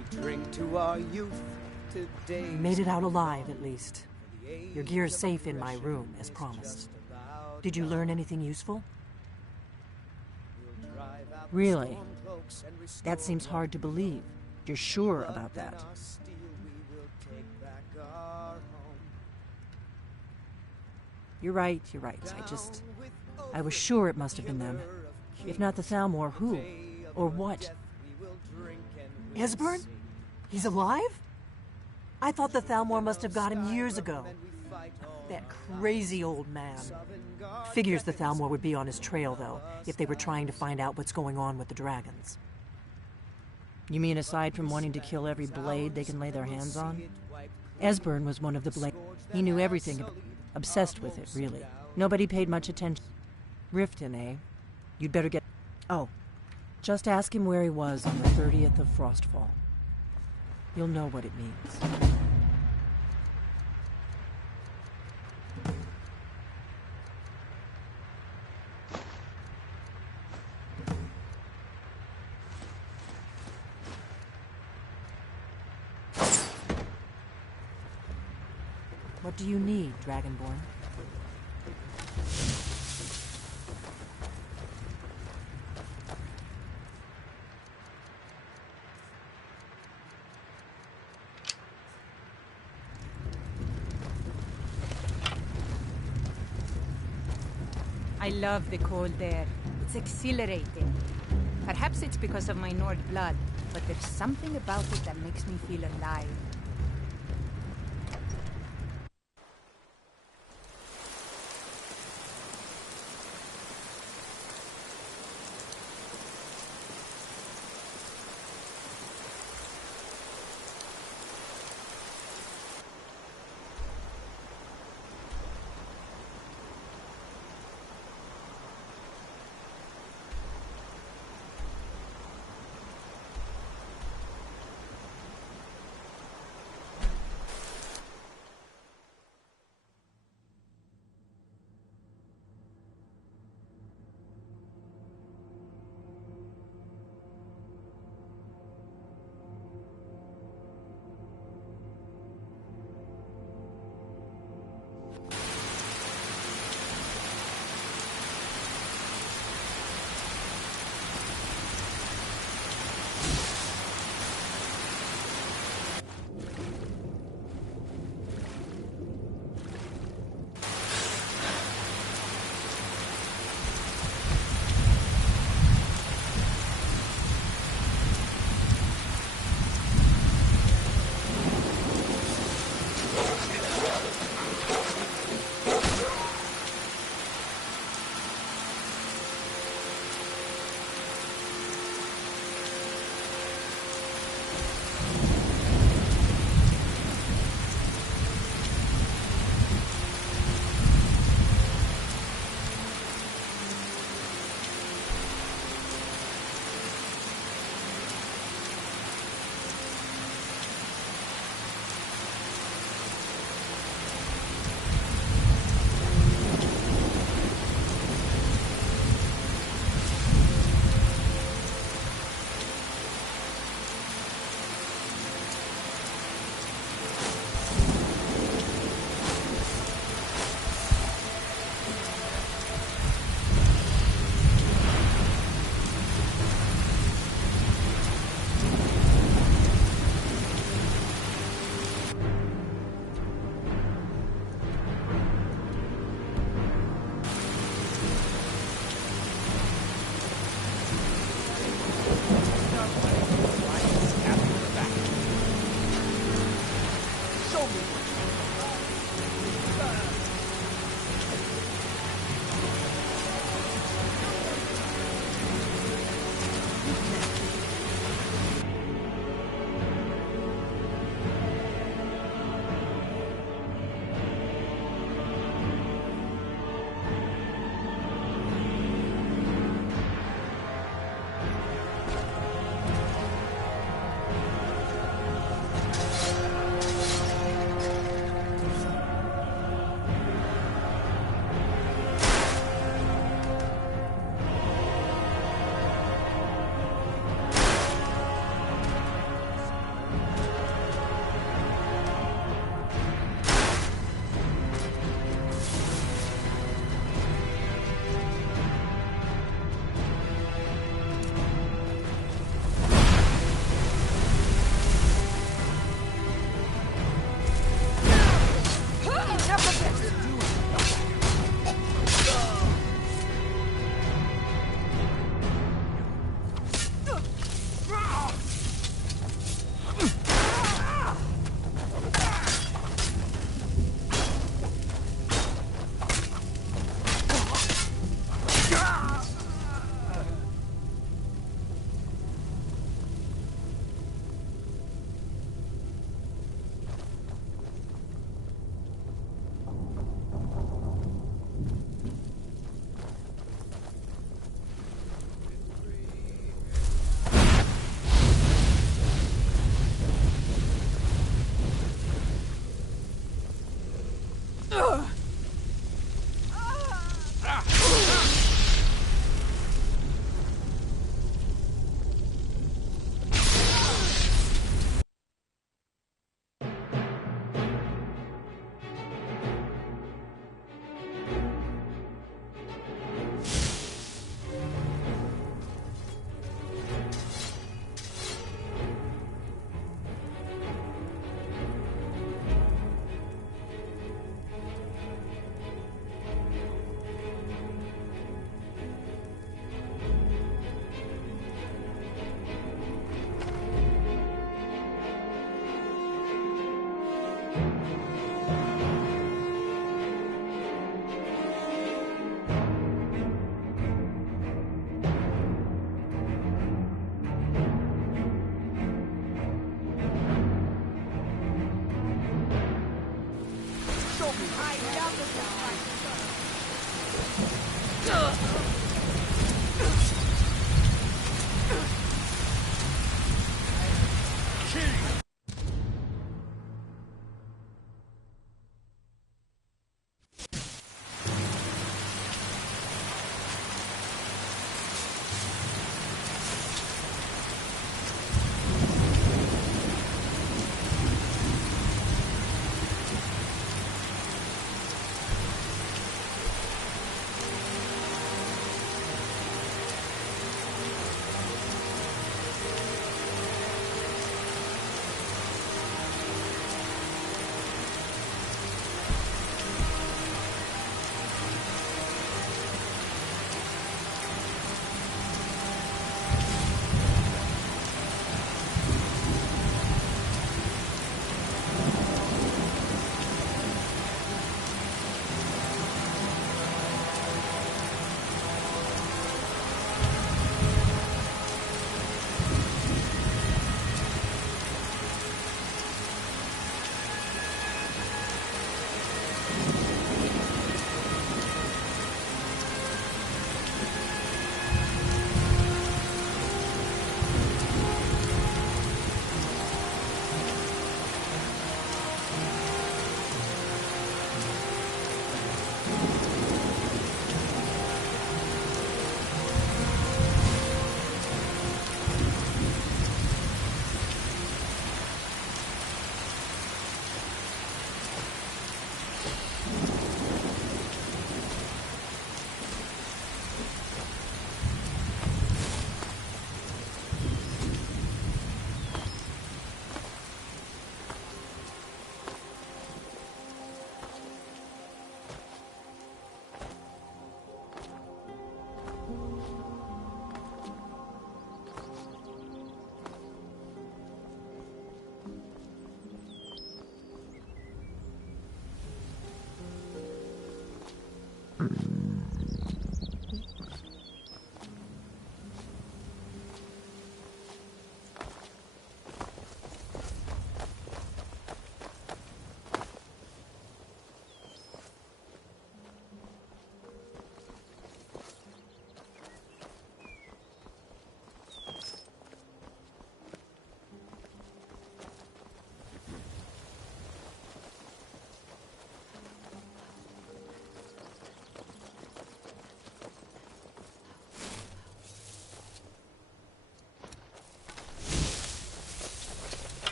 We drink to our youth today. You made it out alive, at least. Your gear's safe in my room, as promised. Did you learn anything useful? Really? That seems hard to believe. You're sure about that? You're right. I was sure it must have been them. If not the Thalmor, who? Or what? Esbern? He's alive? I thought the Thalmor must have got him years ago. That crazy old man. Figures the Thalmor would be on his trail, though, if they were trying to find out what's going on with the dragons. You mean aside from wanting to kill every blade they can lay their hands on? Esbern was one of the blades. He knew everything, obsessed with it, really. Nobody paid much attention. Riften, eh? You'd better get... Oh, just ask him where he was on the 30th of Frostfall. You'll know what it means. What do you need, Dragonborn? I love the cold air. It's exhilarating. Perhaps it's because of my Nord blood, but there's something about it that makes me feel alive.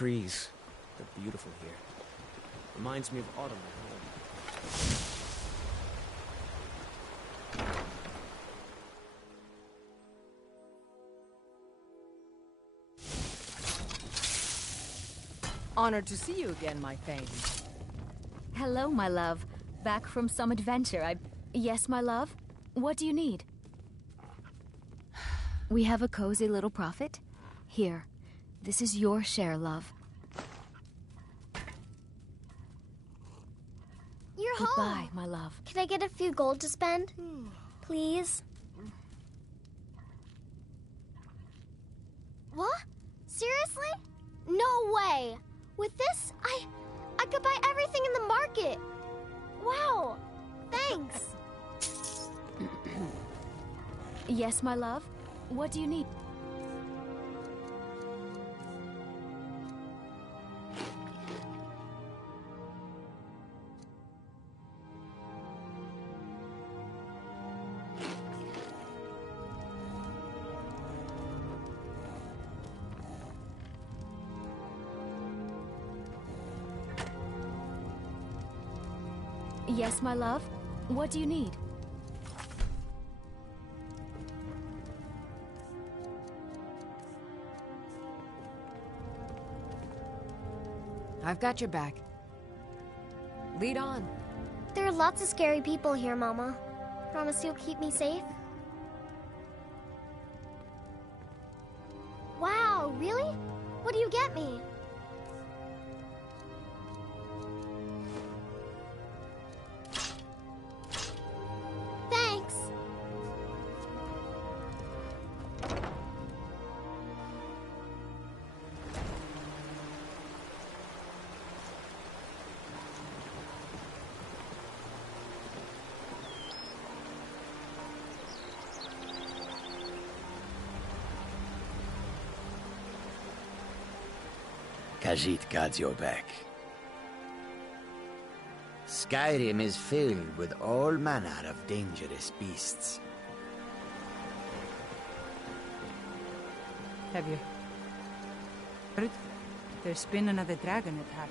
trees. They're beautiful here. Reminds me of autumn at home. Honored to see you again, my fame. Hello, my love. Back from some adventure, Yes, my love? What do you need? We have a cozy little profit. Here. This is your share, love. You're Goodbye, home. my love. Can I get a few gold to spend? Please? What? Seriously? No way! With this, I could buy everything in the market! Wow! Thanks! Yes, my love? What do you need? Yes, my love? What do you need? I've got your back. Lead on. There are lots of scary people here, Mama. Promise you'll keep me safe? Wow, really? What do you get me? Thanks! Khajiit got your back. Skyrim is filled with all manner of dangerous beasts. Have you heard? There's been another dragon attack.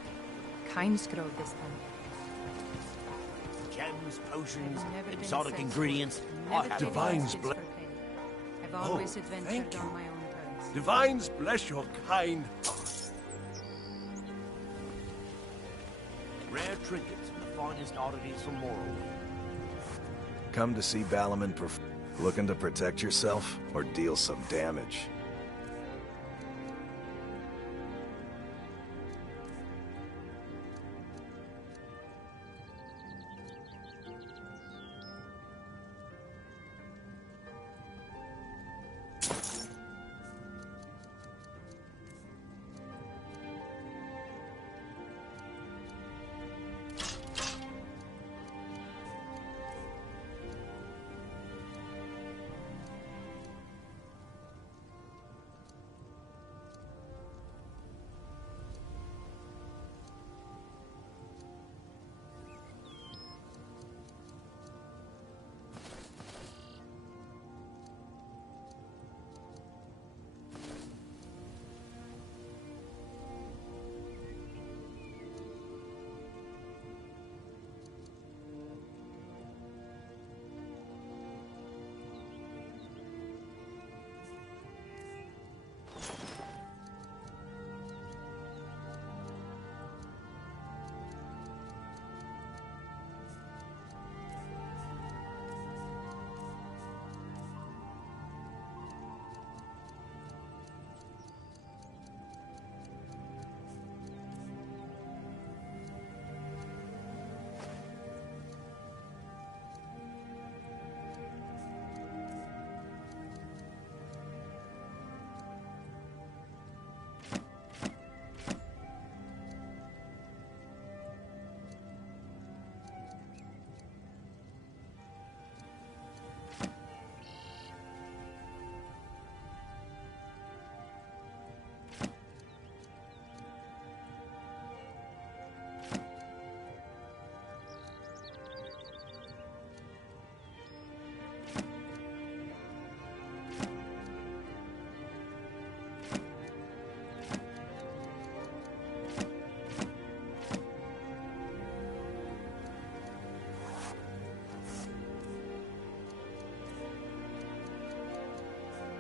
Kinesgrove this time. Gems, potions, I've never been exotic sensible. ingredients. Never I have taken Divine's justice ble- for pay. I've always adventured thank you. on my own terms. Divines bless your kind heart. Rare trinkets and the finest oddities from Morrowind. Come to see Balaman looking to protect yourself or deal some damage.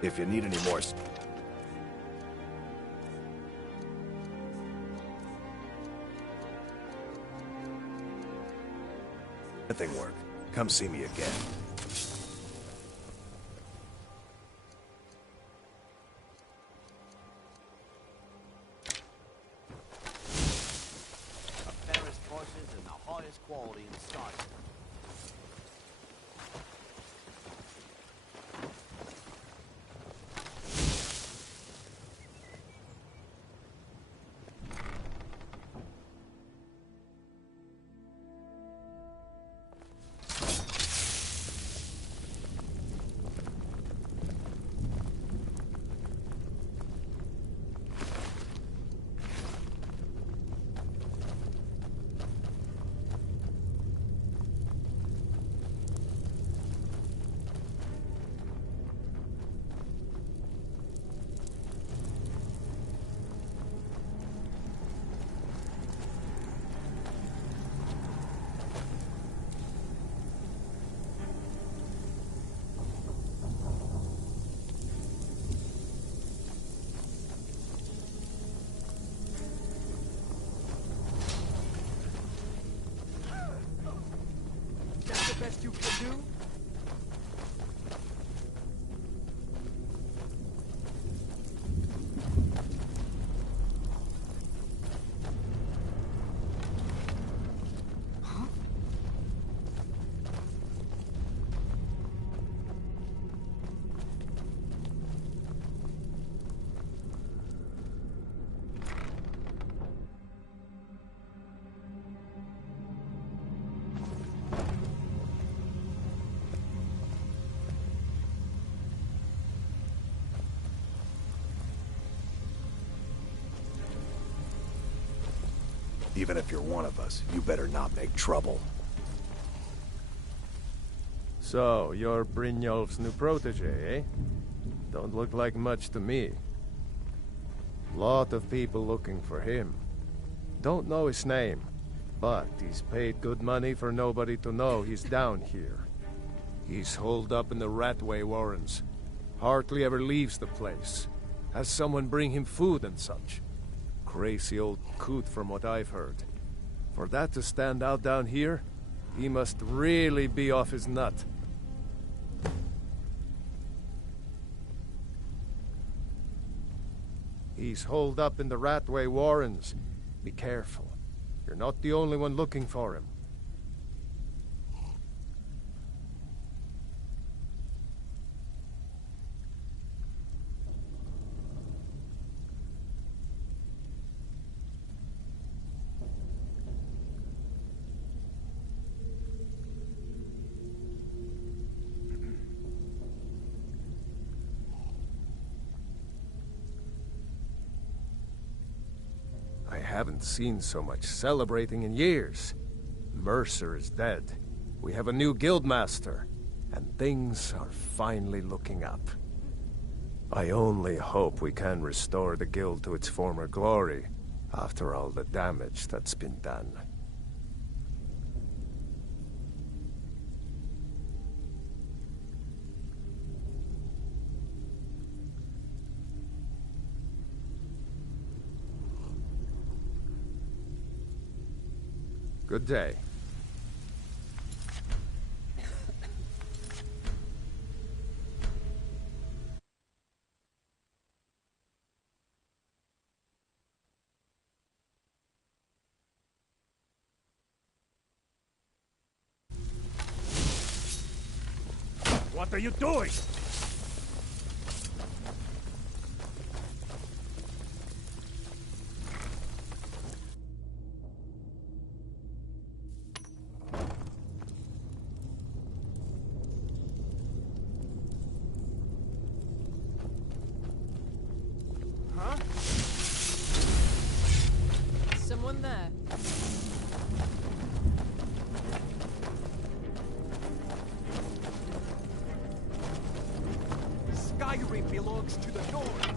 If you need any more... Anything work, come see me again. The fairest prices and the highest quality in Skyrim. That's the best you can do? Even if you're one of us, you better not make trouble. So, you're Brynjolf's new protege, eh? Don't look like much to me. Lot of people looking for him. Don't know his name, but he's paid good money for nobody to know he's down here. He's holed up in the Ratway Warrens. Hardly ever leaves the place. Has someone bring him food and such. Crazy old coot from what I've heard. For that to stand out down here, he must really be off his nut. He's holed up in the Ratway Warrens. Be careful. You're not the only one looking for him. I haven't seen so much celebrating in years. Mercer is dead. We have a new guildmaster, and things are finally looking up. I only hope we can restore the guild to its former glory, after all the damage that's been done. Good day. What are you doing? Someone there. Skyrim belongs to the North.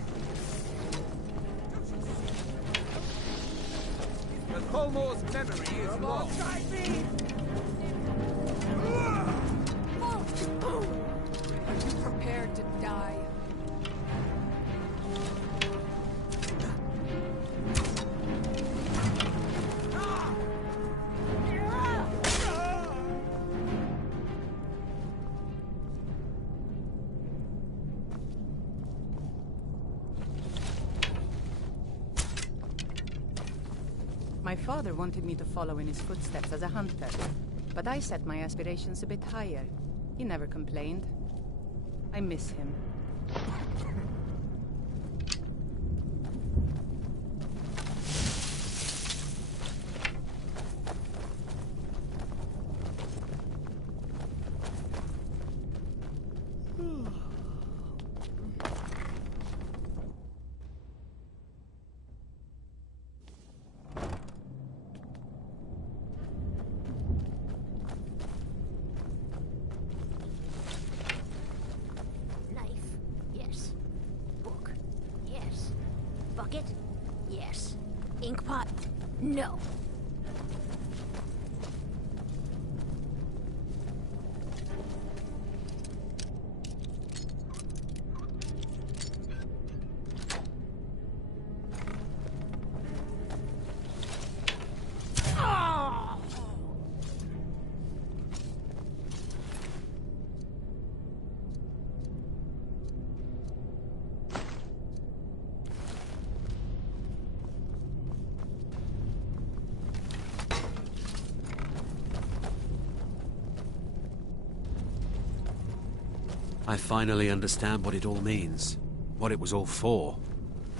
The Colmore's memory is lost. Are you prepared to die? My father wanted me to follow in his footsteps as a hunter, but I set my aspirations a bit higher. He never complained. I miss him. Bucket? Yes. Ink pot? No. I finally understand what it all means. What it was all for.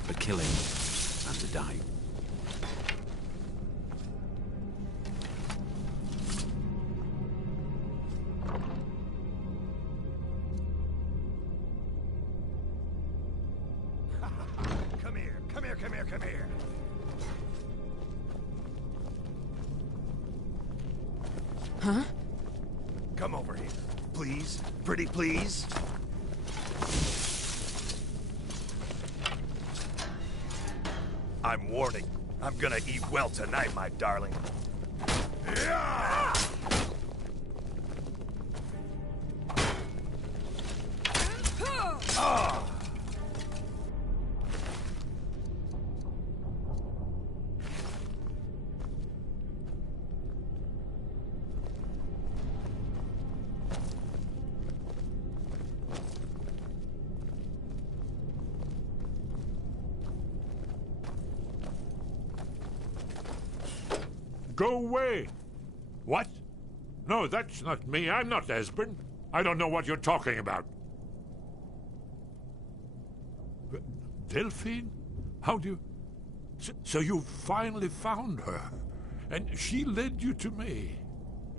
The killing. And the dying. Come here, come here, come here, come here. Huh? Come over here. Please? Pretty please? I'm warning. I'm gonna eat well tonight, my darling. Yeah! Ah! Go away! What? No, that's not me. I'm not Esbern. I don't know what you're talking about. Delphine? How do you... So you finally found her, and she led you to me.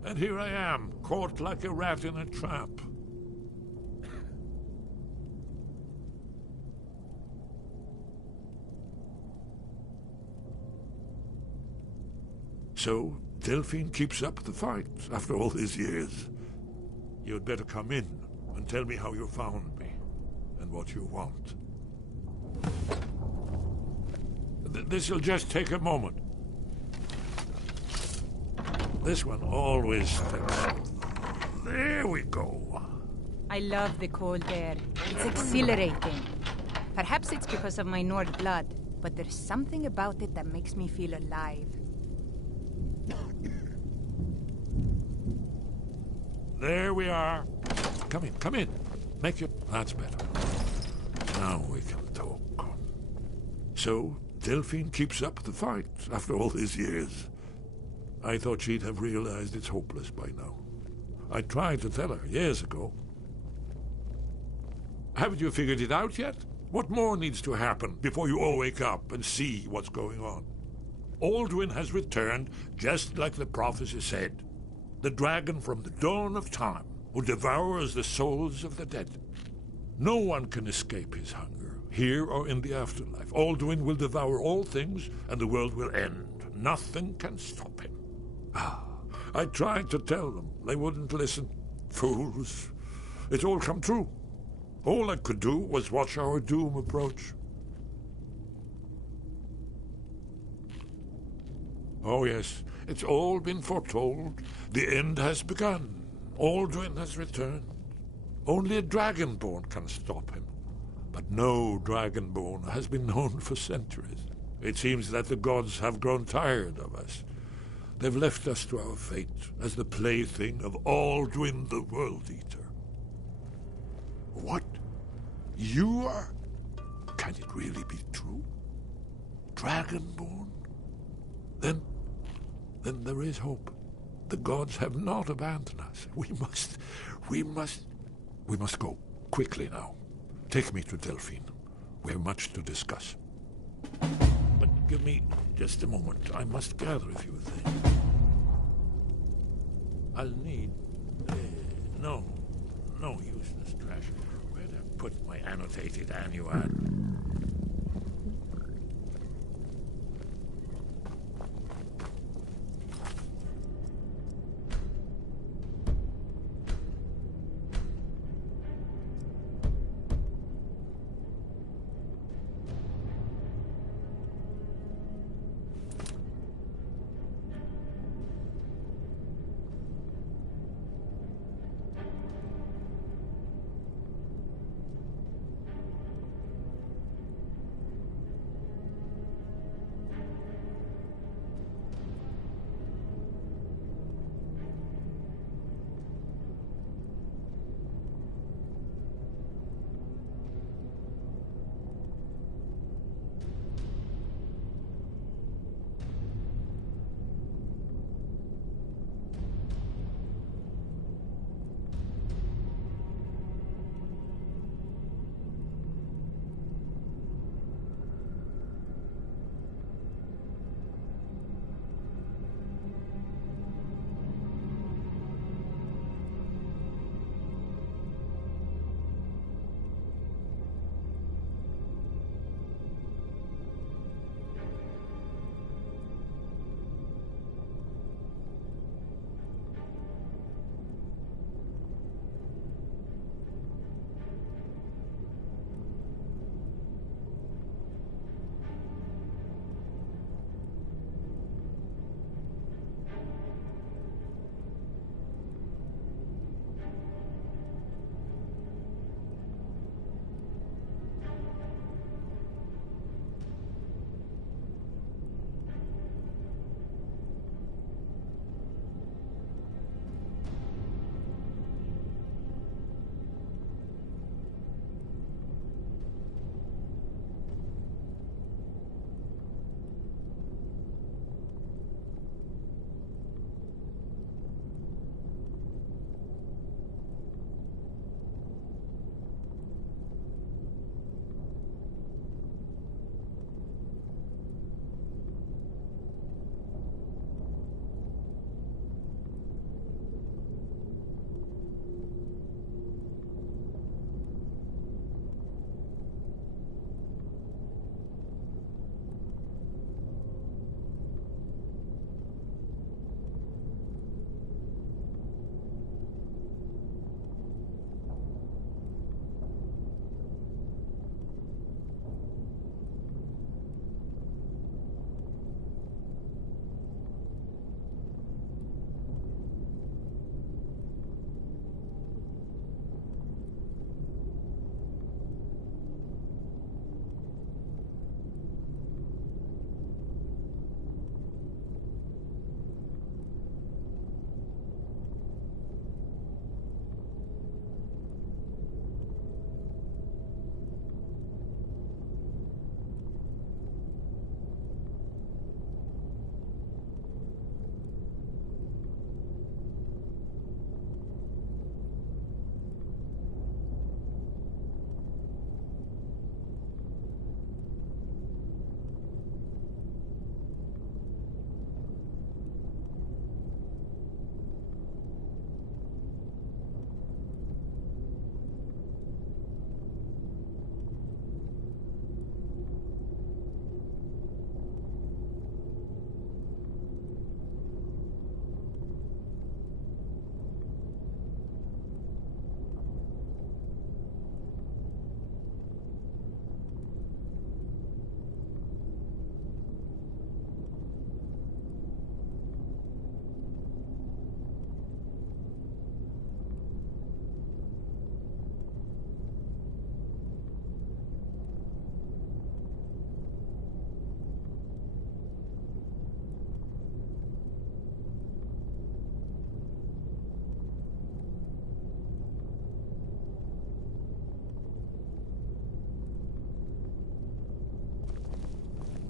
And here I am, caught like a rat in a trap. So, Delphine keeps up the fight after all these years. You'd better come in and tell me how you found me and what you want. This'll just take a moment. This one always takes... There we go. I love the cold air. It's exhilarating. Perhaps it's because of my Nord blood, but there's something about it that makes me feel alive. There we are. Come in, come in. Make your... That's better. Now we can talk. So, Delphine keeps up the fight after all these years. I thought she'd have realized it's hopeless by now. I tried to tell her years ago. Haven't you figured it out yet? What more needs to happen before you all wake up and see what's going on? Alduin has returned, just like the prophecy said. The dragon from the dawn of time who devours the souls of the dead. No one can escape his hunger, here or in the afterlife. Alduin will devour all things, and the world will end. Nothing can stop him. I tried to tell them. They wouldn't listen. Fools. It's all come true. All I could do was watch our doom approach. Oh, yes. It's all been foretold. The end has begun. Alduin has returned. Only a dragonborn can stop him. But no dragonborn has been known for centuries. It seems that the gods have grown tired of us. They've left us to our fate as the plaything of Alduin the World Eater. What? You are? Can it really be true? Dragonborn? Then then there is hope. The gods have not abandoned us. We must go. Quickly now. Take me to Delphine. We have much to discuss. But give me just a moment. I must gather a few things. I'll need... no useless trash. Where'd I put my annotated annual?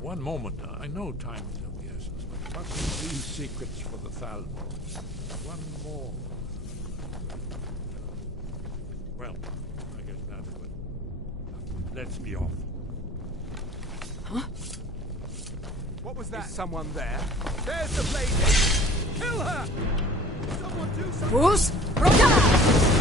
One moment. I know time is of the essence, but These secrets for the Thalmor. One more. Well, I guess that's good. Let's be off. Huh? What was that? Is someone there? There's the lady! Kill her! Someone do something! Fools! Roga!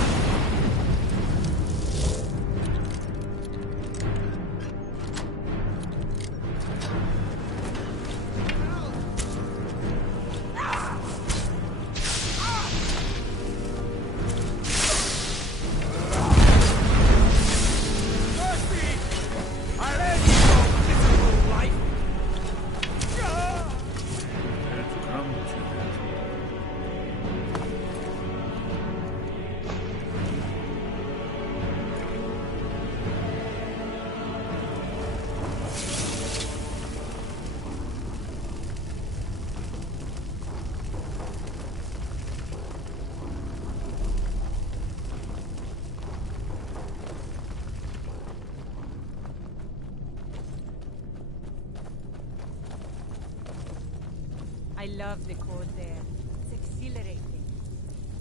I love the cold there. It's exhilarating.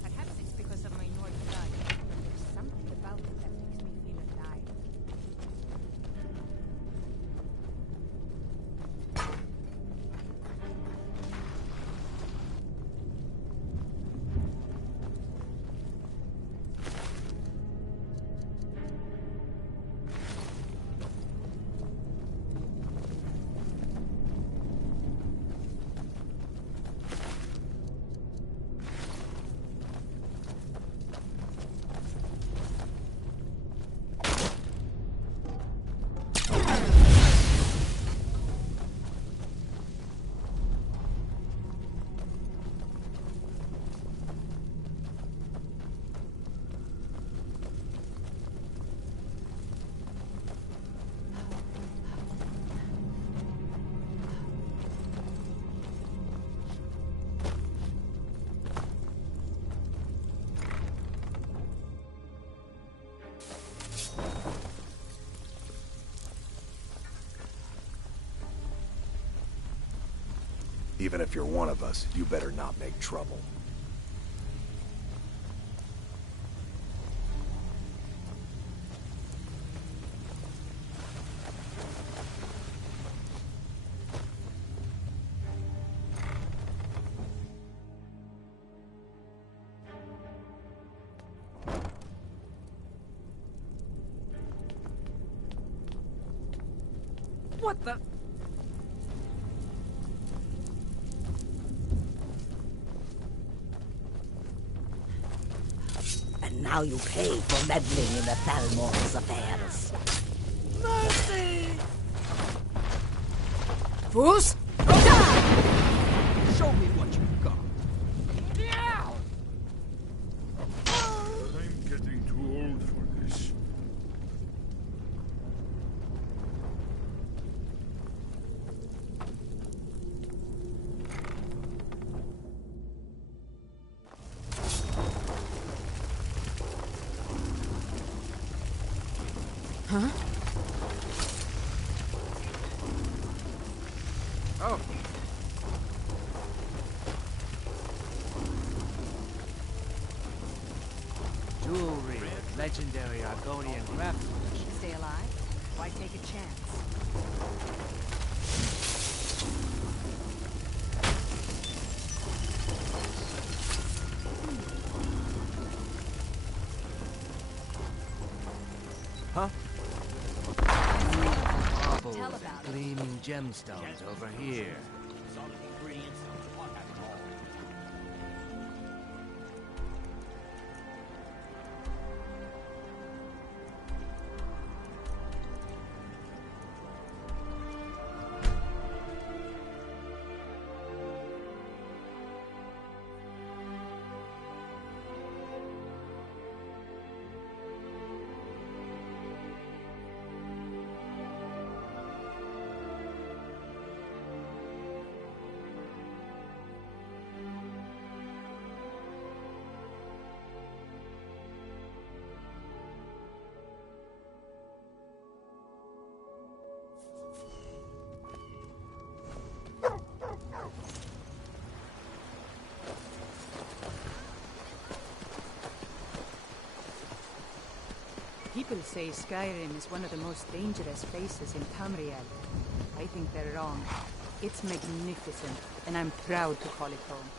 Perhaps it's because of my North blood, but there's something about it that makes me feel alive. Even if you're one of us, you better not make trouble. What the? And now you pay for meddling in the Thalmor's affairs. Mercy! Fools! Roga! Show me what you've got. I'm getting too old for this. Huh? Oh. Jewelry with legendary Argonian craftsmanship. Stay alive? Why take a chance? Huh? Marbles and gleaming gemstones over here. Solid ingredients, one have it all. People say Skyrim is one of the most dangerous places in Tamriel. I think they're wrong. It's magnificent, and I'm proud to call it home.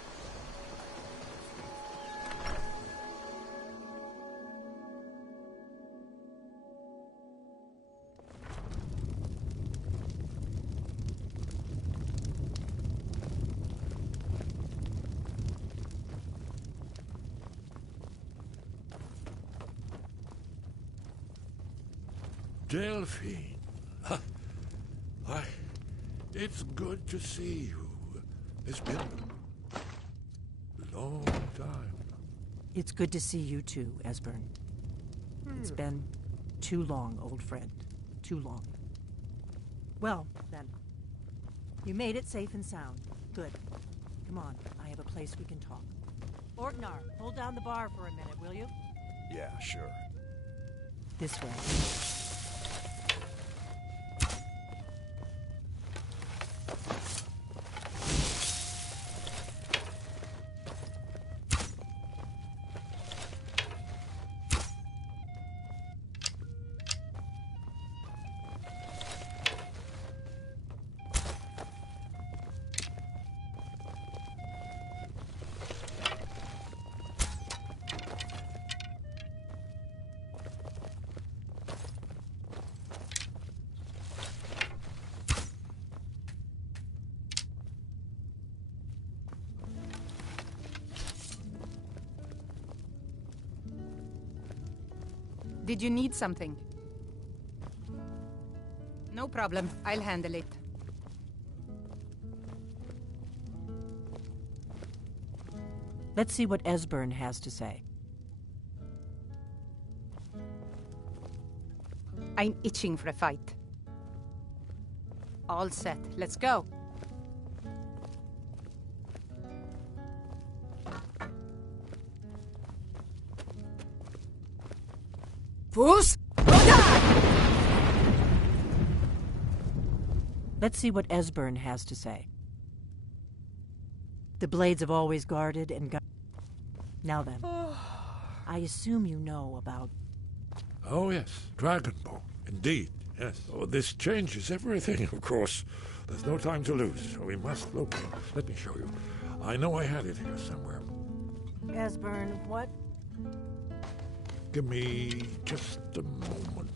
Delphine. Why, it's good to see you. It's been a long time. It's good to see you too, Esbern. It's been too long, old friend. Too long. Well, then. You made it safe and sound. Good. Come on, I have a place we can talk. Orgnar, hold down the bar for a minute, will you? Yeah, sure. This way. Did you need something? No problem. I'll handle it. Let's see what Esbern has to say. I'm itching for a fight. All set. Let's go. Fus! Let's see what Esbern has to say. The Blades have always guarded and Now then, I assume you know about... Oh, yes, Dragonborn. Indeed, yes. Oh, this changes everything, of course. There's no time to lose, so we must locate. Let me show you. I know I had it here somewhere. Esbern, what? Give me just a moment.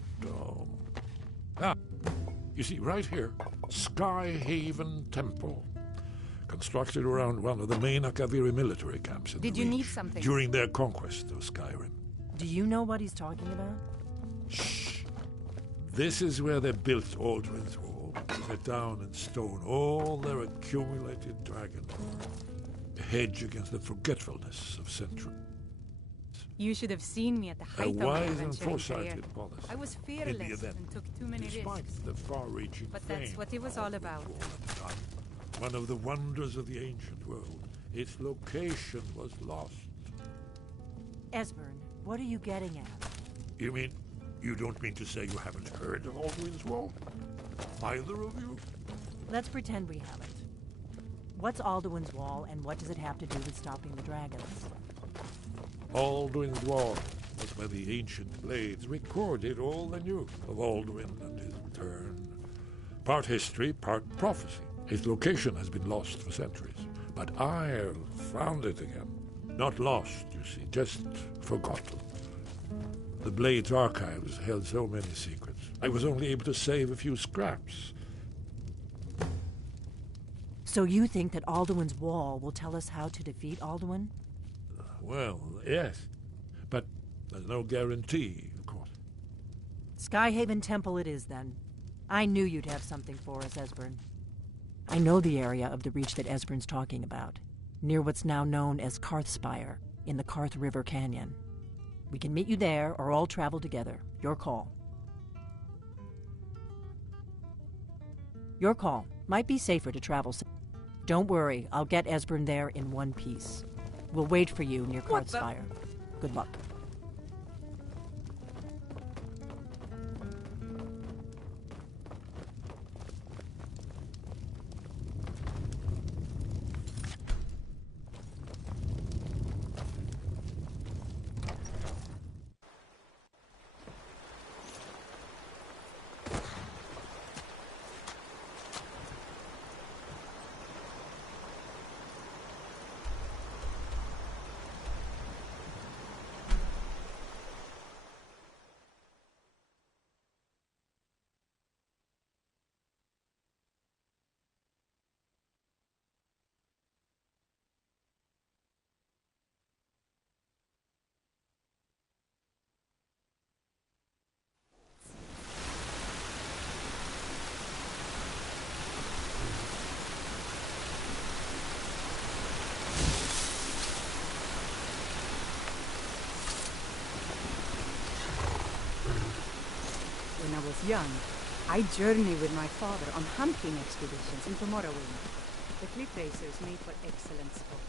You see, right here, Skyhaven Temple. Constructed around one of the main Akaviri military camps in the Did you region need something? during their conquest of Skyrim. Do you know what he's talking about? Shh. This is where they built Aldrin's Wall. Set down in stone all their accumulated dragon lore. A hedge against the forgetfulness of centuries. You should have seen me at the height of my wise and adventuring foresighted career. policy. I was In the fearless event, and took too many despite risks. the far-reaching But that's fame what it was all about. of the time, one of the wonders of the ancient world, its location was lost. Esbern, what are you getting at? You mean, you don't mean to say you haven't heard of Aldrin's Wall? Either of you? Let's pretend we haven't. What's Alduin's Wall, and what does it have to do with stopping the dragons? Aldrin's Wall was where the ancient Blades recorded all they knew of Aldrin and his return. Part history, part prophecy. His location has been lost for centuries, but I'll found it again. Not lost, you see, just forgotten. The Blades archives held so many secrets. I was only able to save a few scraps. So you think that Alduin's Wall will tell us how to defeat Alduin? Well, yes, but there's no guarantee, of course. Skyhaven Temple it is, then. I knew you'd have something for us, Esbern. I know the area of the Reach that Esbern's talking about, near what's now known as Karthspire, in the Karth River Canyon. We can meet you there, or all travel together. Your call. Your call. Might be safer to travel. Don't worry, I'll get Esbern there in one piece. We'll wait for you near Karthspire. Good luck. was young, I journeyed with my father on hunting expeditions into Morrowind. The cliff racers made for excellent sport.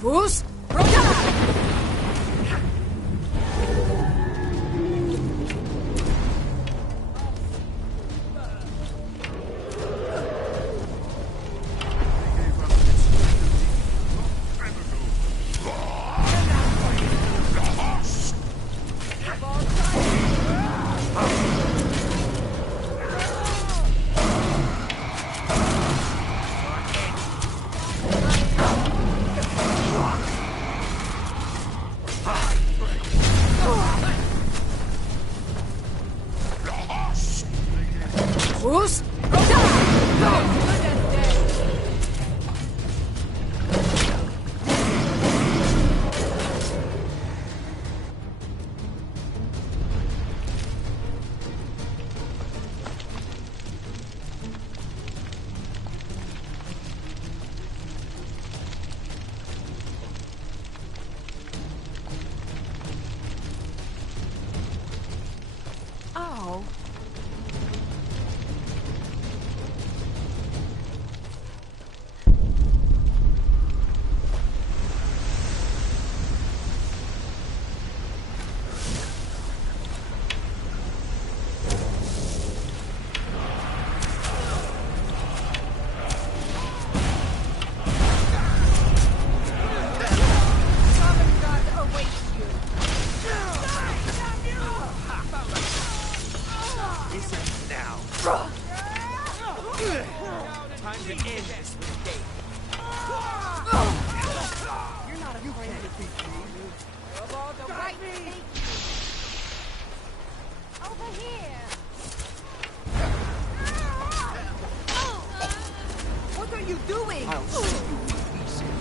Fus! Fus! Oh. Time to end this with a game. You're not afraid to defeat me. Over here. What are you doing? I'll see you in pieces.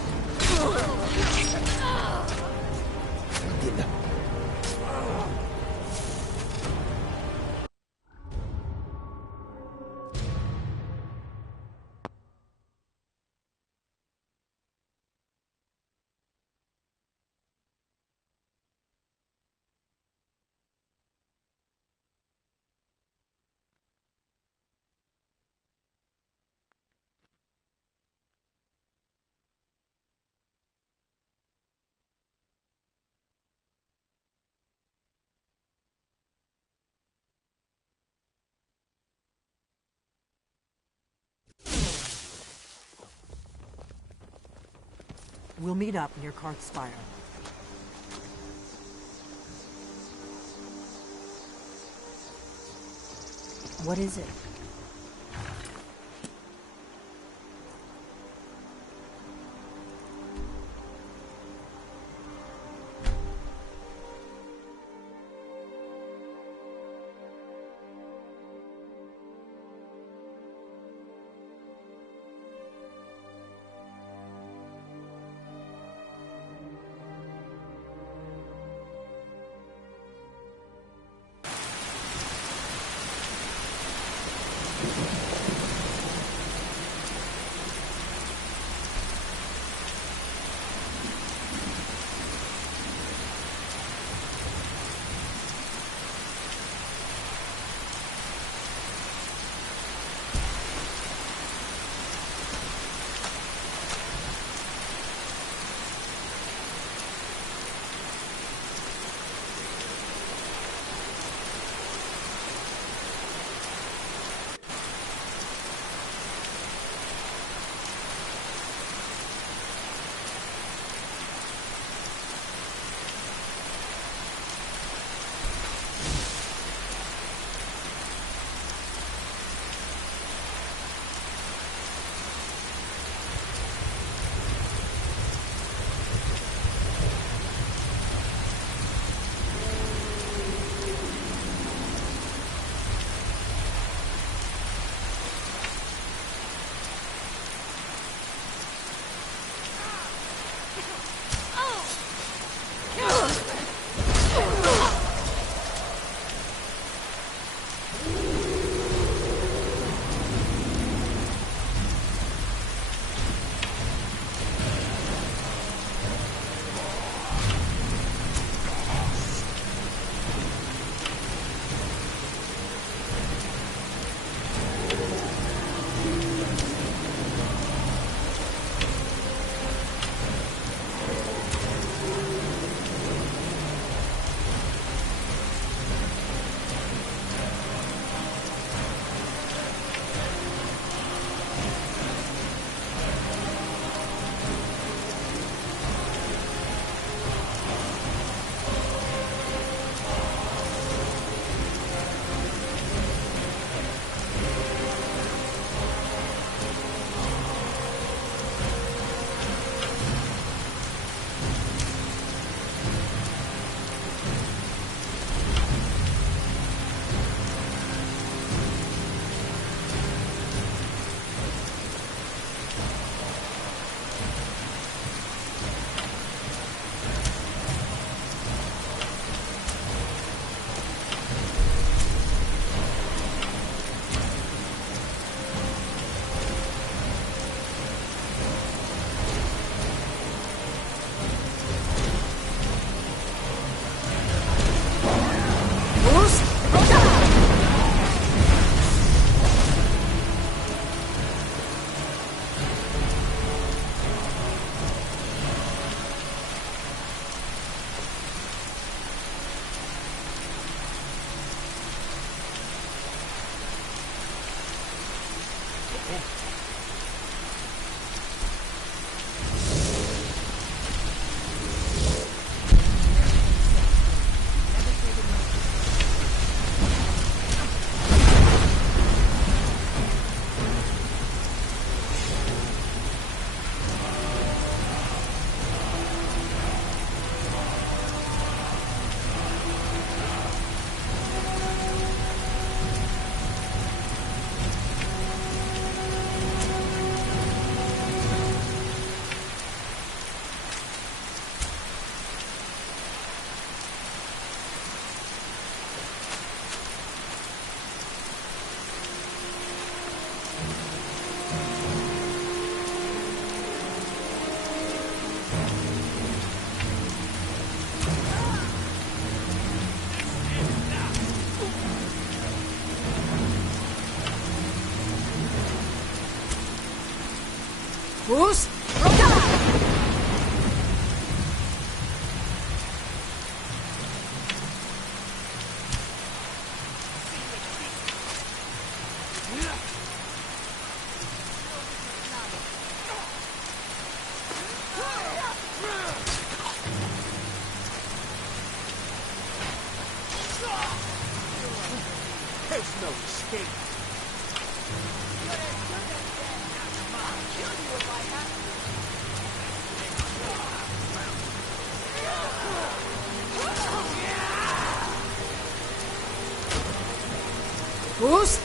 We'll meet up near Karthspire. What is it? Who's? There's no escape. Who's?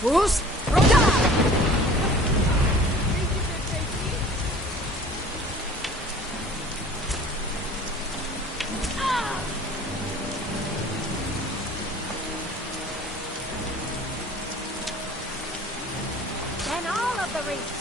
Who's? Then all of the reach.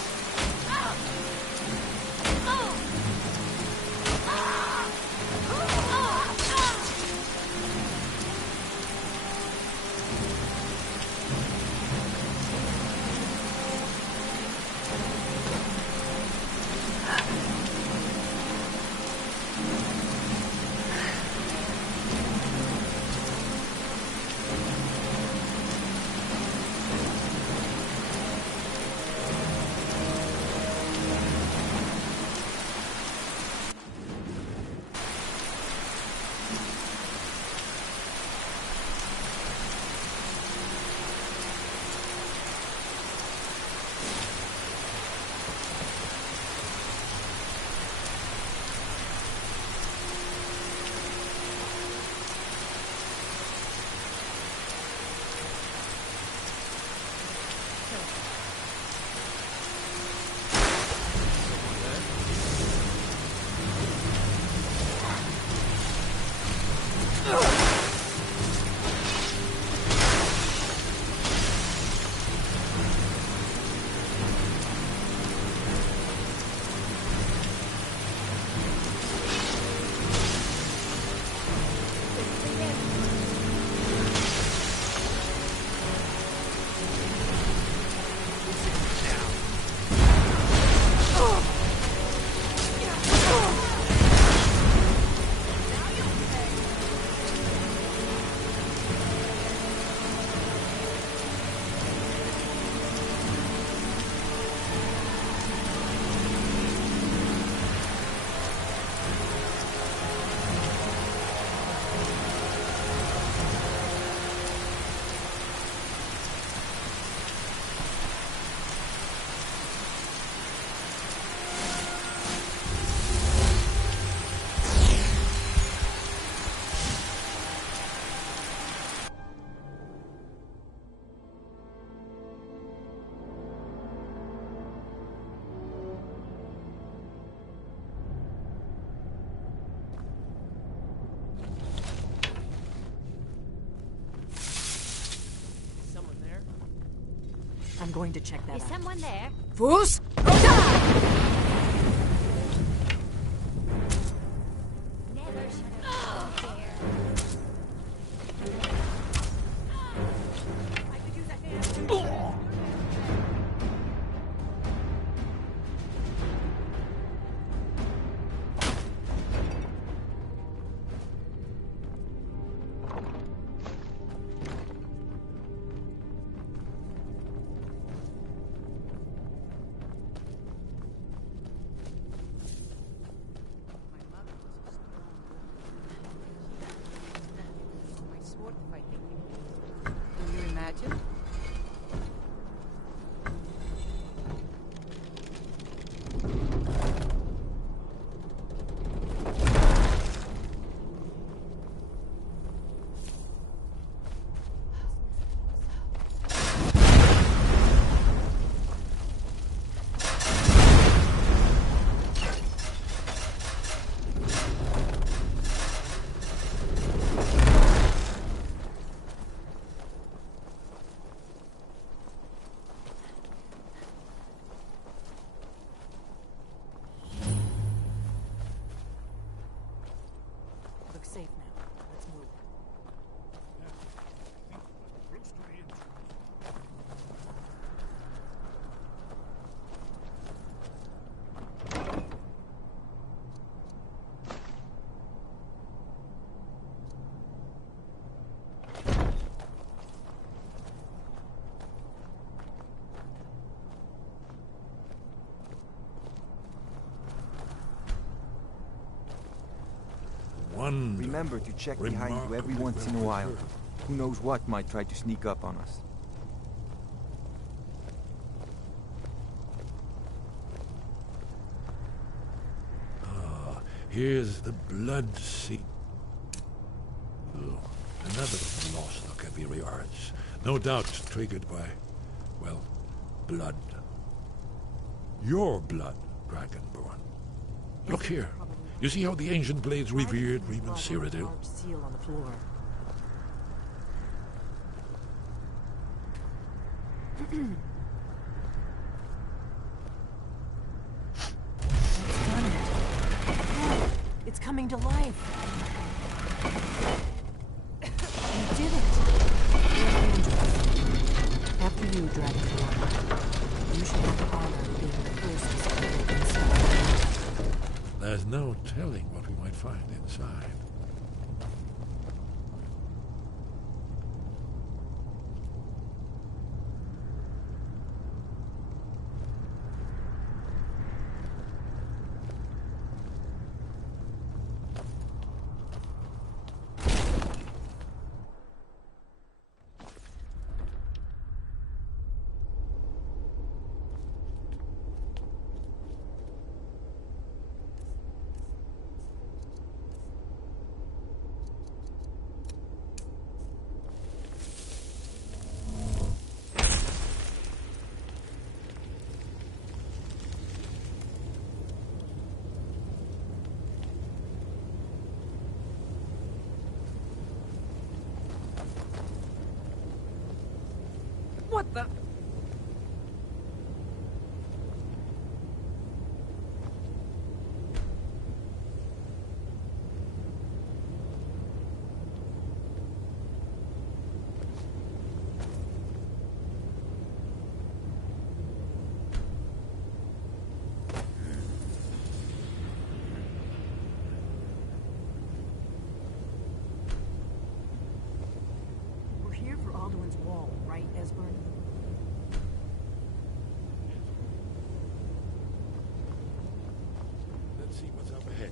going to check that Is out. someone there? Fus? My sword fighting. Can you imagine? Looks safe now. Let's move. Remember to check behind you every once in a while. Who knows what might try to sneak up on us. Ah, here's the blood sea. Oh, another lost Akaviri arts. No doubt triggered by, well, blood. Your blood, Dragonborn. Look here. You see how the ancient blades revered Reman Cyrodiil? Large seal on the floor. It's coming to life. You did it. After you, Dragonborn. You should have the honor of being the first to secure inside. There's no telling what we might find inside. What the? We're here for Alduin's Wall, right, Esbern? Let's see what's up ahead.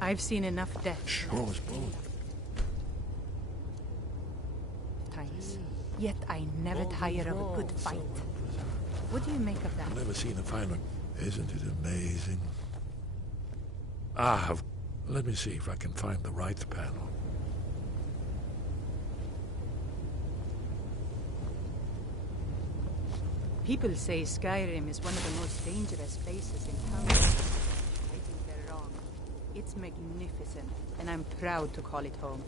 I've seen enough death. Sure as bone. Times. Yet I never tire of a good fight. What do you make of that? I've never seen a finer. Isn't it amazing? Ah, let me see if I can find the right panel. People say Skyrim is one of the most dangerous places in town. I think they're wrong. It's magnificent, and I'm proud to call it home.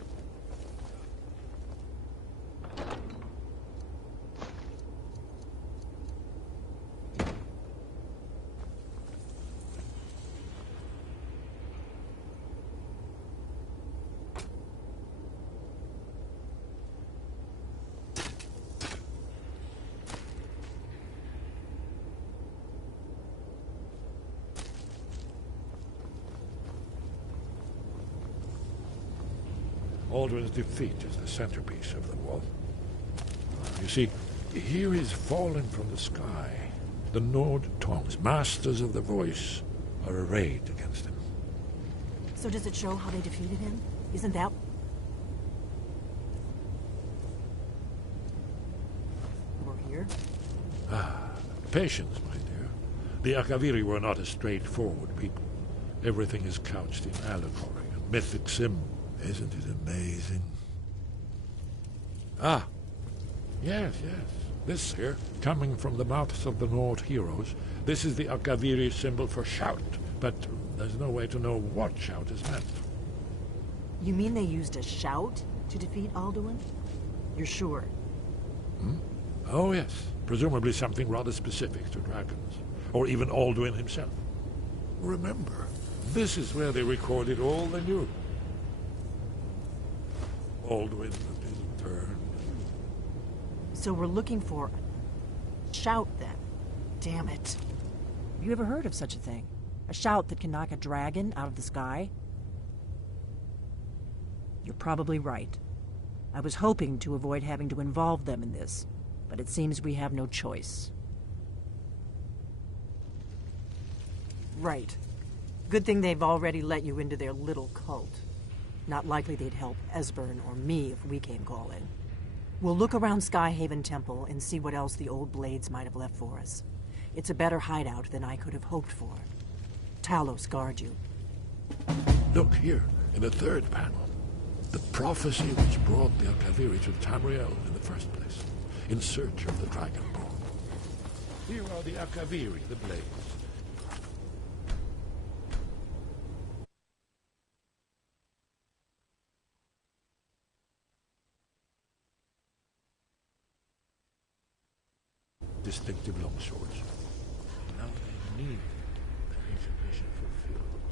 Aldrin's defeat is the centerpiece of the wall. You see, here is fallen from the sky. The Nord tongues, masters of the voice, are arrayed against him. So does it show how they defeated him? Isn't that... We're here? Patience, my dear. The Akaviri were not a straightforward people. Everything is couched in allegory and mythic symbol. Isn't it amazing? Ah, yes. This here, coming from the mouths of the Nord heroes, this is the Akaviri symbol for shout, but there's no way to know what shout is meant. You mean they used a shout to defeat Alduin? You're sure? Oh, yes. Presumably something rather specific to dragons, or even Alduin himself. Remember, this is where they recorded all the news. Alduin didn't turn. So we're looking for a shout, then. Damn it. Have you ever heard of such a thing? A shout that can knock a dragon out of the sky? You're probably right. I was hoping to avoid having to involve them in this, but it seems we have no choice. Right. Good thing they've already let you into their little cult. Not likely they'd help Esbern or me if we came calling. We'll look around Skyhaven Temple and see what else the old blades might have left for us. It's a better hideout than I could have hoped for. Talos guard you. Look here, in the third panel. The prophecy which brought the Akaviri to Tamriel in the first place, in search of the Dragonborn. Here are the Akaviri, the blades. Distinctive longswords. Now they need their ancient vision fulfilled.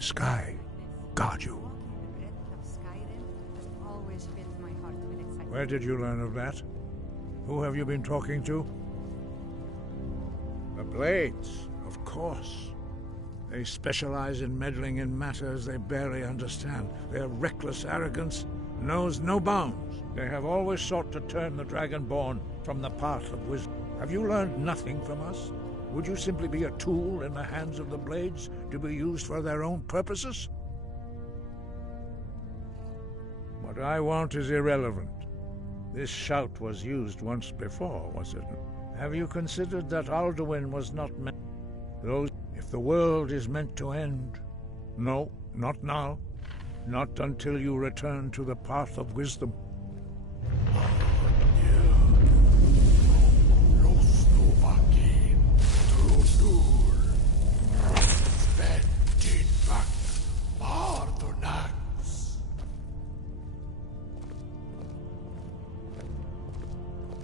Sky, guard you. Where did you learn of that? Who have you been talking to? The Blades, of course. They specialize in meddling in matters they barely understand. Their reckless arrogance knows no bounds. They have always sought to turn the Dragonborn from the path of wisdom. Have you learned nothing from us? Would you simply be a tool in the hands of the Blades to be used for their own purposes? What I want is irrelevant. This shout was used once before, was it? Have you considered that Alduin was not meant? Those, if if the world is meant to end. No, not now. Not until you return to the path of wisdom.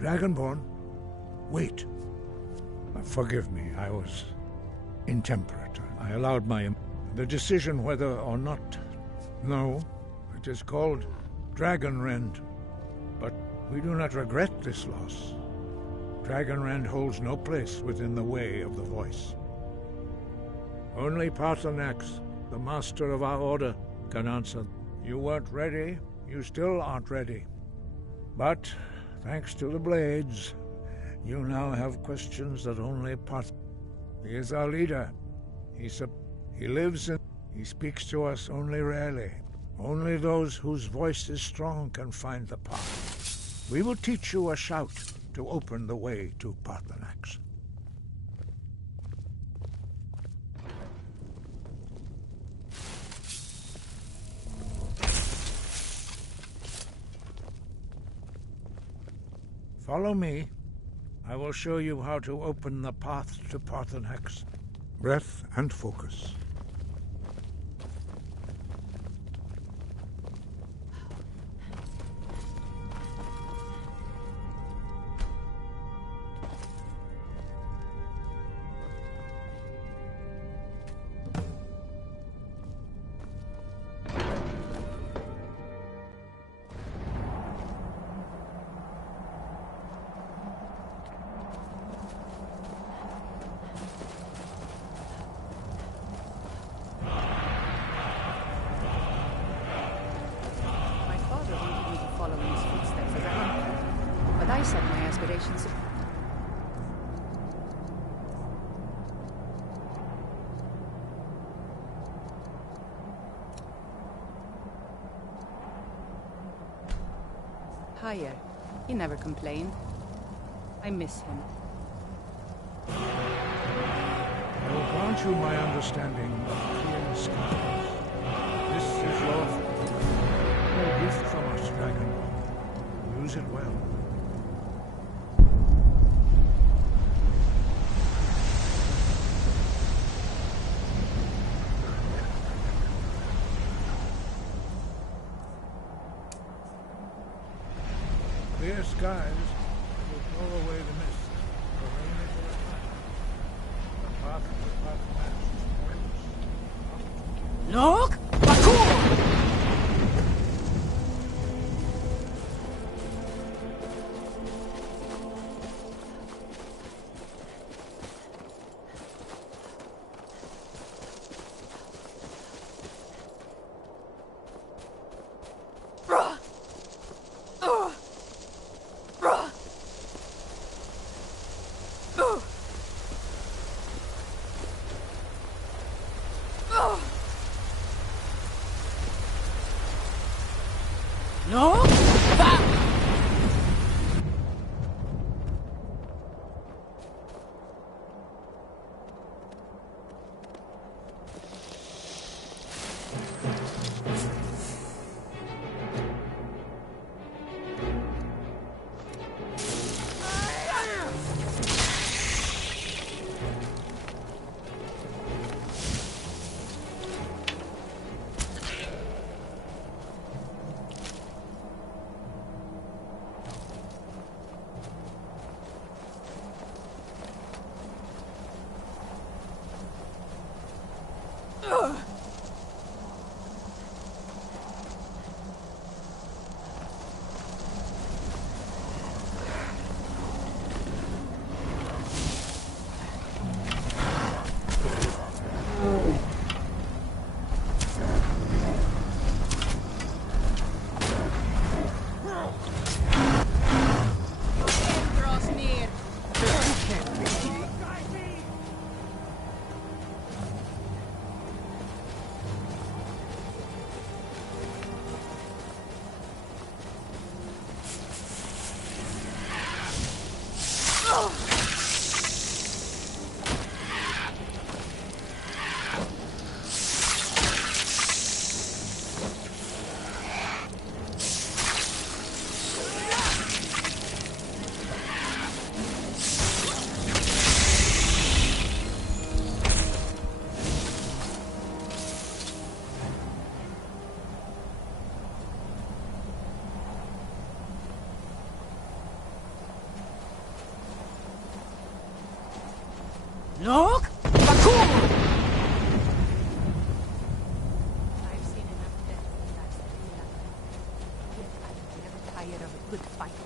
Dragonborn, wait. Forgive me, I was intemperate. I allowed the decision whether or not. No, it is called Dragonrend. But we do not regret this loss. Dragonrend holds no place within the way of the voice. Only Paarthurnax, the master of our order, can answer. You weren't ready, you still aren't ready. But thanks to the blades, you now have questions that only Paarthurnax. He is our leader. He lives in. He speaks to us only rarely. Only those whose voice is strong can find the path. We will teach you a shout to open the way to Paarthurnax. Follow me. I will show you how to open the path to Paarthurnax. Breath and focus. Higher. He never complained. I miss him. I will grant you my understanding of clear skies. This is your gift from us, Dragon. Use it well. Clear skies will blow away the mist, but only for a time. The path to Paarthurnax is Look! Bakur! Look! Bakur! I've seen enough death in life's arena. Yet I'm never tired of a good fight.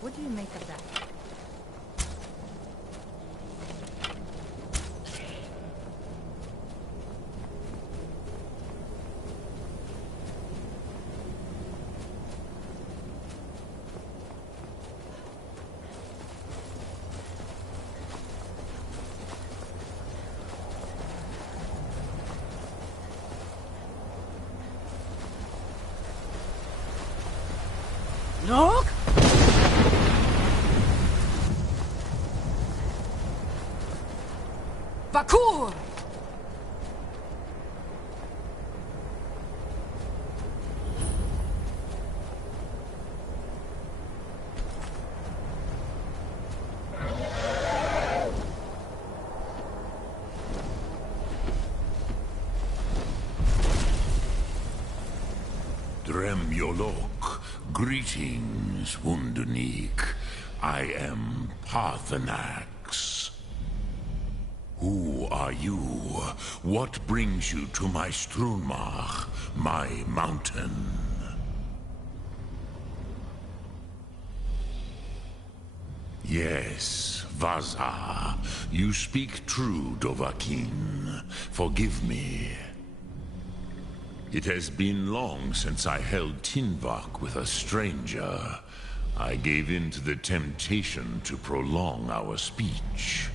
What do you make of that? Look! Bakur! Dremyolok, greetings, Wundernik. I am Parthenax. Who are you? What brings you to my Strunmach, my mountain? Yes, Vaza. You speak true, Dovahkiin. Forgive me. It has been long since I held Tinvak with a stranger. I gave in to the temptation to prolong our speech.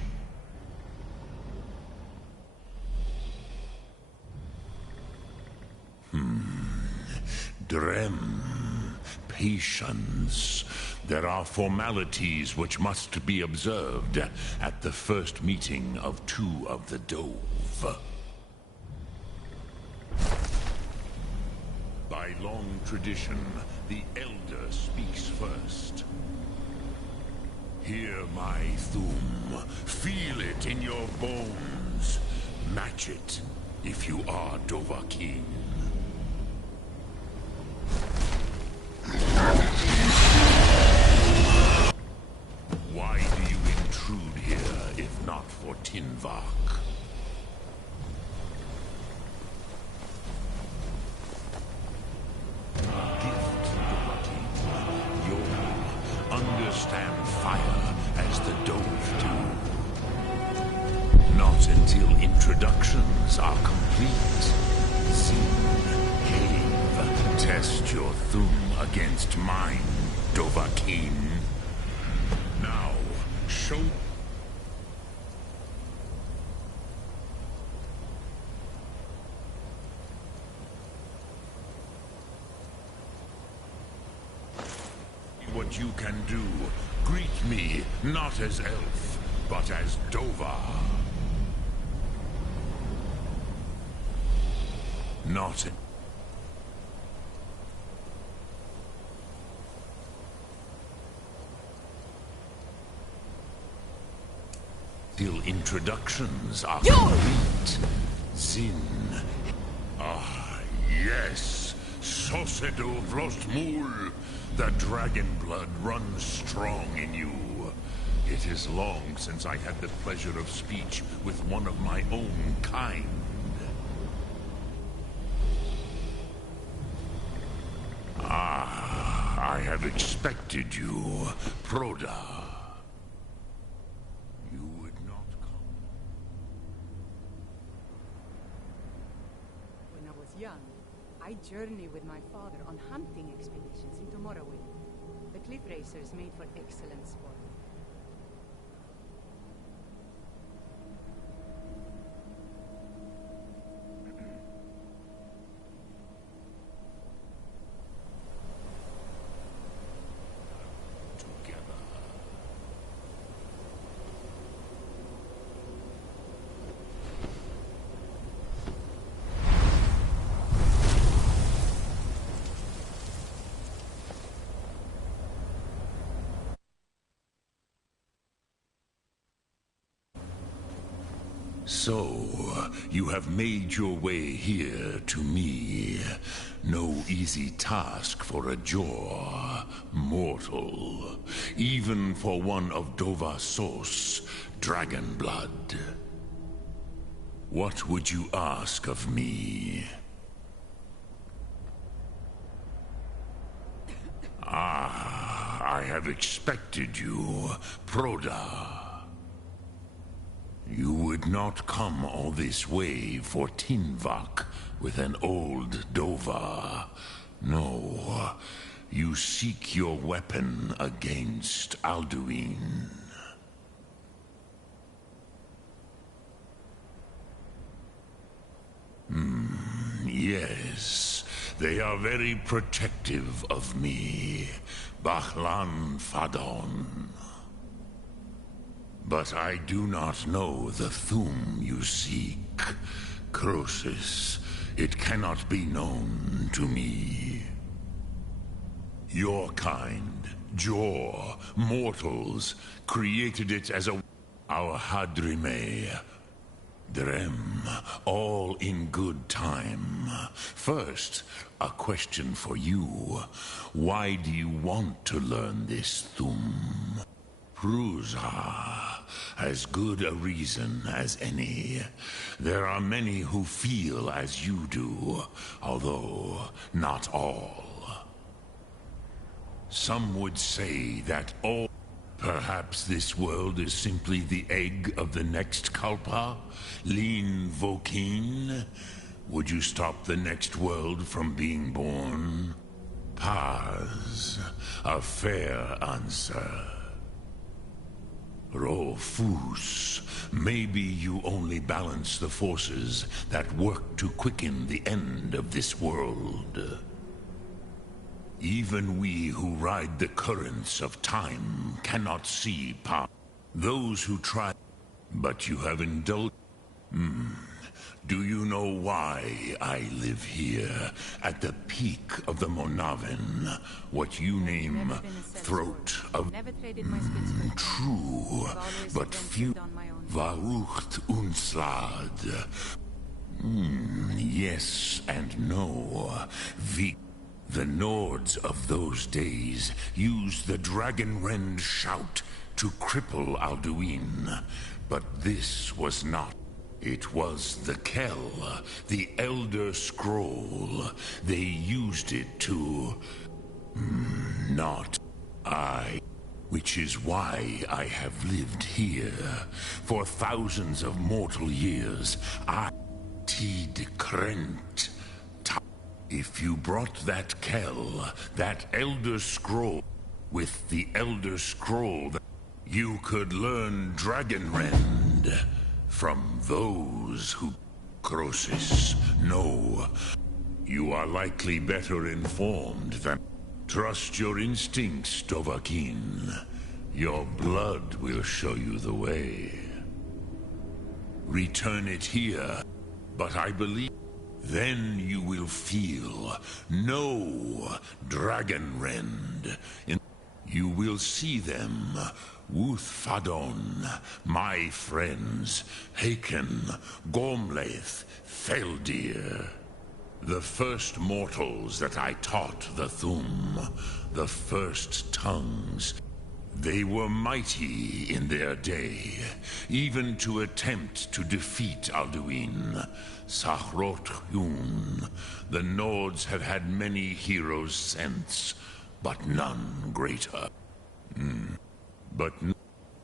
Drem. Patience. There are formalities which must be observed at the first meeting of two of the Dove. By long tradition, the Elder speaks first. Hear my Thum. Feel it in your bones. Match it, if you are Dovahkiin. Why do you intrude here, if not for Tinvak? Understand fire as the Dove do. Not until introductions are complete. Zin, Cave, test your Thum against mine, Dovahkiin. Now, show... what you can do. Greet me, not as elf, but as Dova. Not... till introductions are complete. Zin. Ah, yes. Sosedo Vrostmul. The dragon blood runs strong in you. It is long since I had the pleasure of speech with one of my own kind. Ah, I have expected you, Proda. You would not come. When I was young, I journeyed with my father on hunting expeditions into Morrowind. The cliff racers made for excellent sport. So, you have made your way here to me. No easy task for a jaw mortal, even for one of Dovassos, dragon blood. What would you ask of me? I have expected you, Proda. You would not come all this way for Tinvak with an old Dova. No, you seek your weapon against Alduin. Yes, they are very protective of me, Bahlan Fadon. But I do not know the Thum you seek. Croesus, it cannot be known to me. Your kind, Jor, mortals, created it as our Hadrime. Drem, all in good time. First, a question for you. Why do you want to learn this Thum? Prusa, as good a reason as any. There are many who feel as you do, although not all. Some would say that all... Perhaps this world is simply the egg of the next Kalpa? Lean Vokin? Would you stop the next world from being born? Paz, a fair answer. Rofus, maybe you only balance the forces that work to quicken the end of this world. Even we who ride the currents of time cannot see past. Those who try, but you have indulged. Do you know why I live here, at the peak of the Monavin, what you name throat of... True, but few... Varucht Unslad. Yes and no. The Nords of those days used the Dragon Rend shout to cripple Alduin, but this was not. It was the Kell, the Elder Scroll. They used it to... not I. Which is why I have lived here. For thousands of mortal years, I... Tid Krent. If you brought that Kell, that Elder Scroll, with the Elder Scroll, you could learn Dragon Rend from those who... Croesus, no. You are likely better informed than... Trust your instincts, Dovahkiin. Your blood will show you the way. Return it here, but I believe... Then you will feel no Dragon Rend. You will see them, Wuthfadon, my friends, Haken, Gormlaith, Feldir. The first mortals that I taught the Thum, the first tongues. They were mighty in their day, even to attempt to defeat Alduin. Sahrot Hyun. The Nords have had many heroes since, but none greater. But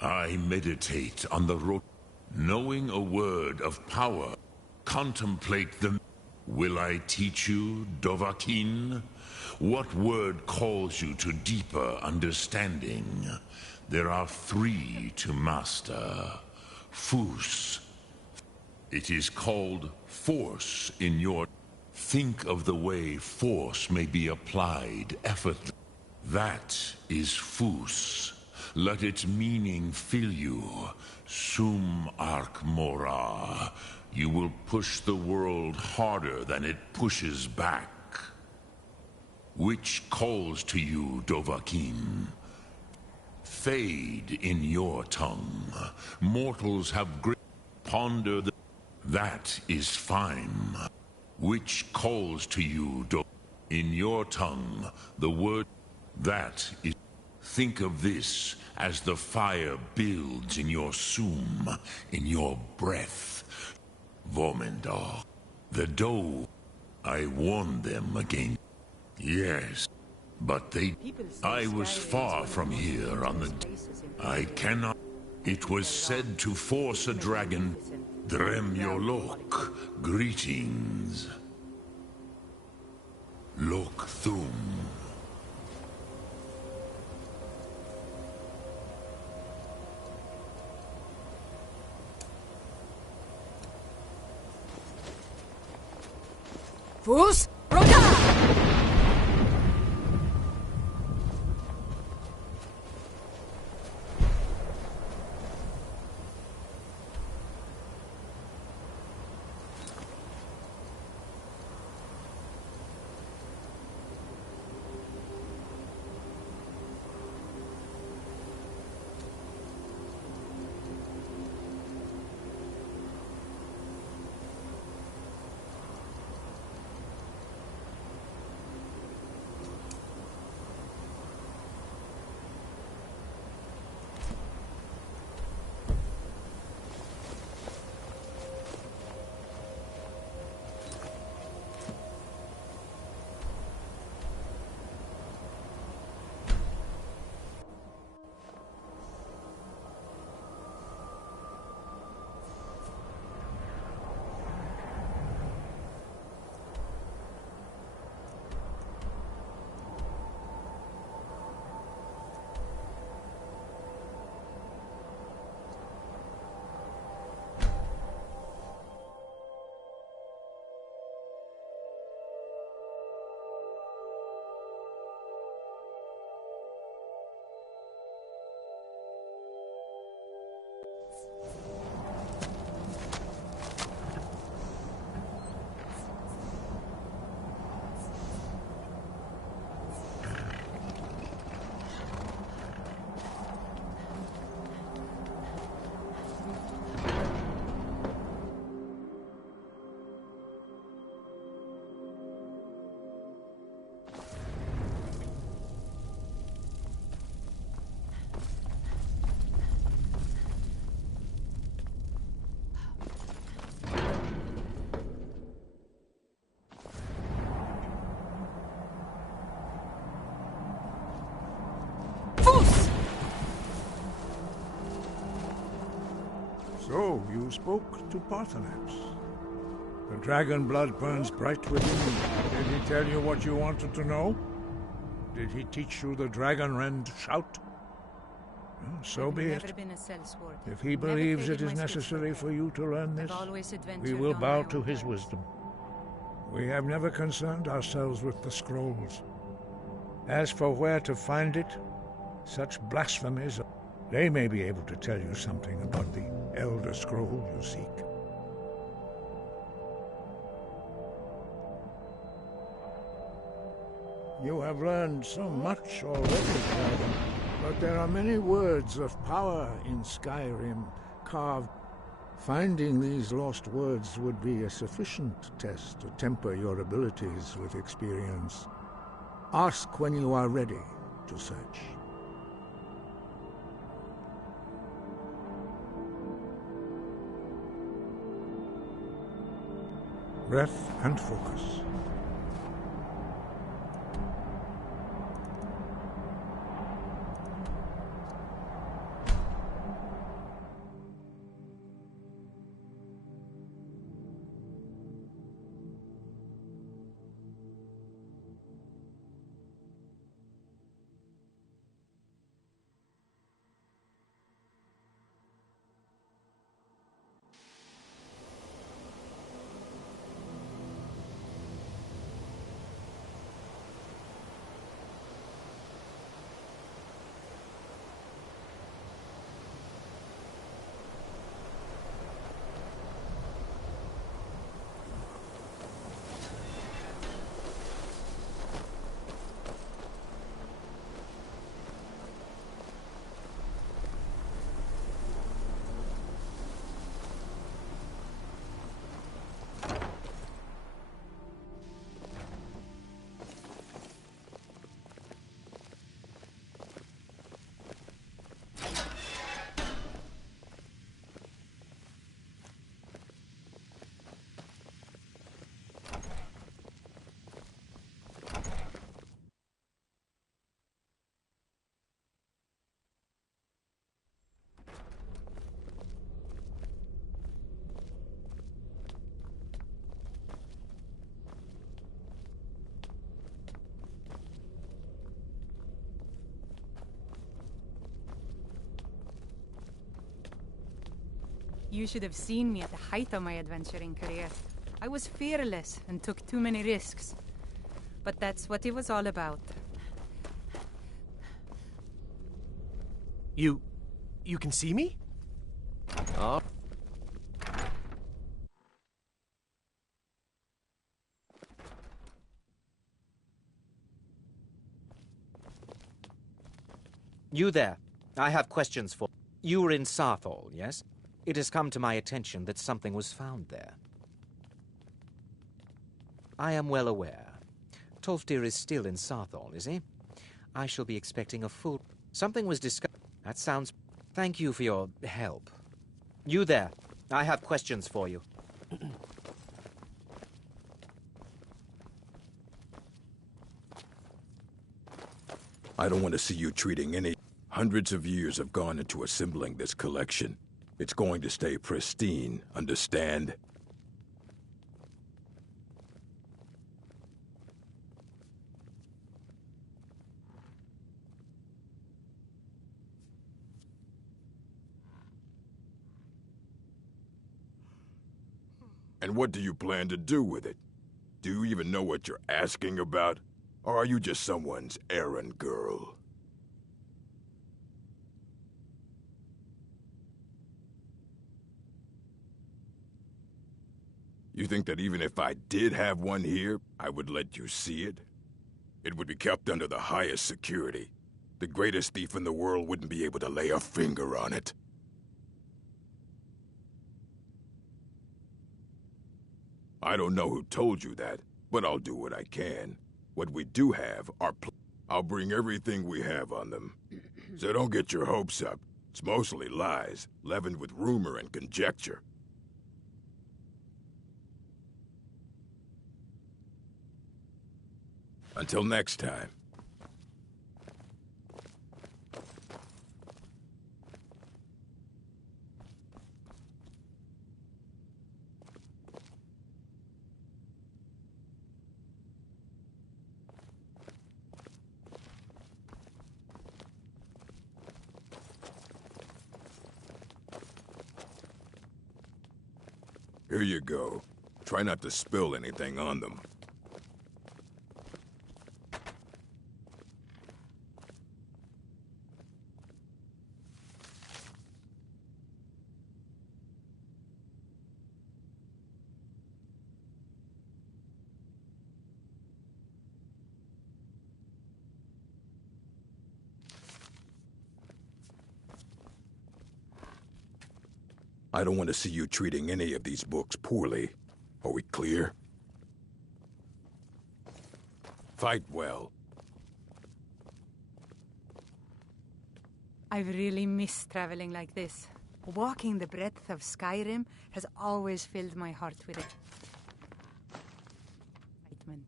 I meditate on the road, knowing a word of power. Contemplate the... Will I teach you, Dovahkiin? What word calls you to deeper understanding? There are 3 to master. Fus. It is called force in your... Think of the way force may be applied effortlessly. That is Fus. Let its meaning fill you. Sum Ark Mora. You will push the world harder than it pushes back. Which calls to you, Dovahkiin? Fade in your tongue. Mortals have great... Ponder the... That is fine. Which calls to you, in your tongue, the word that is. Think of this as the fire builds in your sum, in your breath. Vomendar, the dough. I warned them again. Yes, but they. I was far from here on the. I cannot. It was said to force a dragon. Dremyolok, greetings. Lok Thum. Fus Roda! So, you spoke to Parthanax. The dragon blood burns bright within you. Did he tell you what you wanted to know? Did he teach you the dragon rend shout? Well, so be it. If he believes it is necessary for you to learn this, we will bow to his wisdom. We have never concerned ourselves with the scrolls. As for where to find it, such blasphemies, they may be able to tell you something about the Elder Scroll you seek. You have learned so much already, Dragon, but there are many words of power in Skyrim carved. Finding these lost words would be a sufficient test to temper your abilities with experience. Ask when you are ready to search. Breath and focus. You should have seen me at the height of my adventuring career. I was fearless and took too many risks. But that's what it was all about. You can see me? Oh. You there. I have questions for... You were in Sarthal, yes? It has come to my attention that something was found there. I am well aware. Tolfdir is still in Sarthal, is he? I shall be expecting a full... Something was discovered... That sounds... Thank you for your help. You there. I have questions for you. I don't want to see you treating any... Hundreds of years have gone into assembling this collection. It's going to stay pristine, understand? And what do you plan to do with it? Do you even know what you're asking about? Or are you just someone's errand girl? You think that even if I did have one here, I would let you see it? It would be kept under the highest security. The greatest thief in the world wouldn't be able to lay a finger on it. I don't know who told you that, but I'll do what I can. What we do have are I'll bring everything we have on them. So don't get your hopes up. It's mostly lies, leavened with rumor and conjecture. Until next time. Here you go. Try not to spill anything on them. I don't want to see you treating any of these books poorly. Are we clear? Fight well. I've really missed traveling like this. Walking the breadth of Skyrim has always filled my heart with excitement.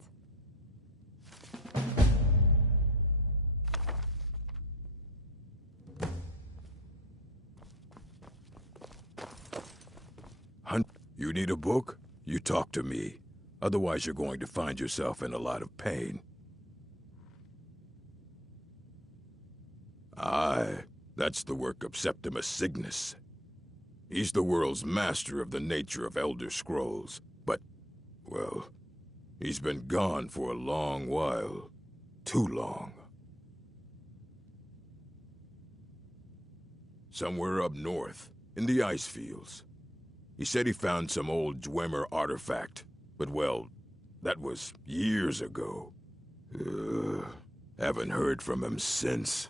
You need a book? You talk to me. Otherwise, you're going to find yourself in a lot of pain. Aye, that's the work of Septimus Cygnus. He's the world's master of the nature of Elder Scrolls, but, well, he's been gone for a long while. Too long. Somewhere up north, in the ice fields. He said he found some old Dwemer artifact, but well, that was years ago. Haven't heard from him since.